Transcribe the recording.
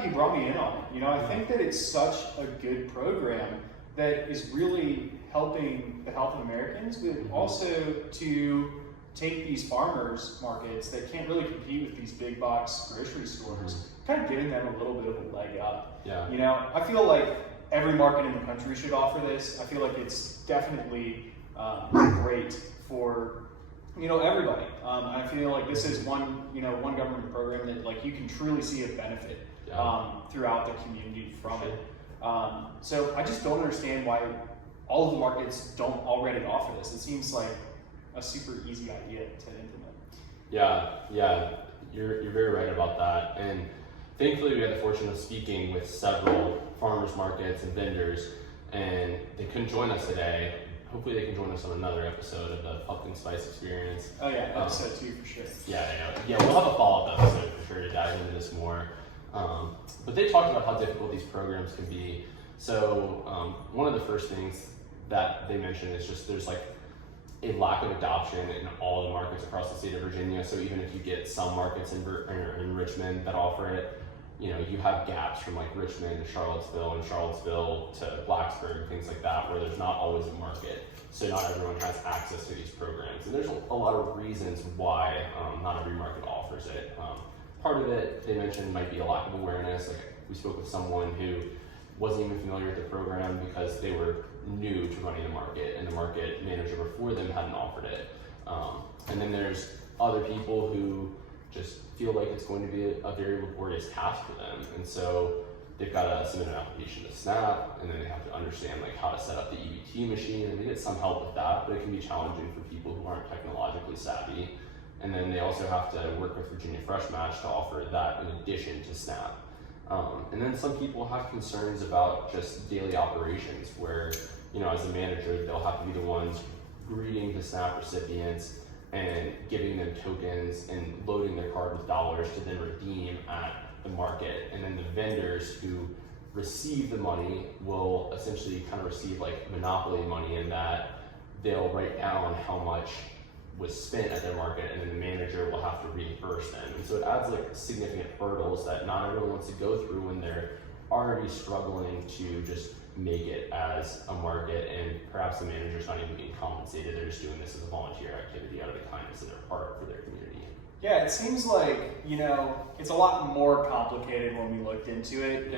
happy you brought me in on it. You know, I think that it's such a good program that is really helping the health of Americans, but also to take these farmers markets that can't really compete with these big box grocery stores, kind of giving them a little bit of a leg up. Yeah. You know, I feel like every market in the country should offer this. I feel like it's definitely great for, you know, everybody. I feel like this is one government program that like you can truly see a benefit throughout the community from it. So I just don't understand why all of the markets don't already offer this. It seems like a super easy idea to implement. Yeah, you're very right about that. And thankfully, we had the fortune of speaking with several farmers markets and vendors, and they couldn't join us today. Hopefully, they can join us on another episode of the Pumpkin Spice Experience. Oh yeah, episode 2 for sure. Yeah. We'll have a follow-up episode for sure to dive into this more. But they talked about how difficult these programs can be. So one of the first things that they mentioned is just there's like a lack of adoption in all the markets across the state of Virginia. So even if you get some markets in Richmond that offer it, you know, you have gaps from like Richmond to Charlottesville and Charlottesville to Blacksburg and things like that, where there's not always a market. So not everyone has access to these programs. And there's a lot of reasons why not every market offers it. Part of it, they mentioned, might be a lack of awareness. Like we spoke with someone who wasn't even familiar with the program because they were new to running the market and the market manager before them hadn't offered it. And then there's other people who just feel like it's going to be a very laborious task for them. And so they've got to submit an application to SNAP, and then they have to understand like how to set up the EBT machine, and they get some help with that, but it can be challenging for people who aren't technologically savvy. And then they also have to work with Virginia Fresh Match to offer that in addition to SNAP. And then some people have concerns about just daily operations where, you know, as a manager, they'll have to be the ones greeting the SNAP recipients and giving them tokens and loading their card with dollars to then redeem at the market. And then the vendors who receive the money will essentially kind of receive like monopoly money in that they'll write down how much was spent at their market, and then the manager will have to reimburse them. And so it adds like significant hurdles that not everyone wants to go through when they're already struggling to just make it as a market, and perhaps the manager's not even being compensated. They're just doing this as a volunteer activity out of the kindness of their heart for their community. Yeah, it seems like, you know, it's a lot more complicated when we looked into it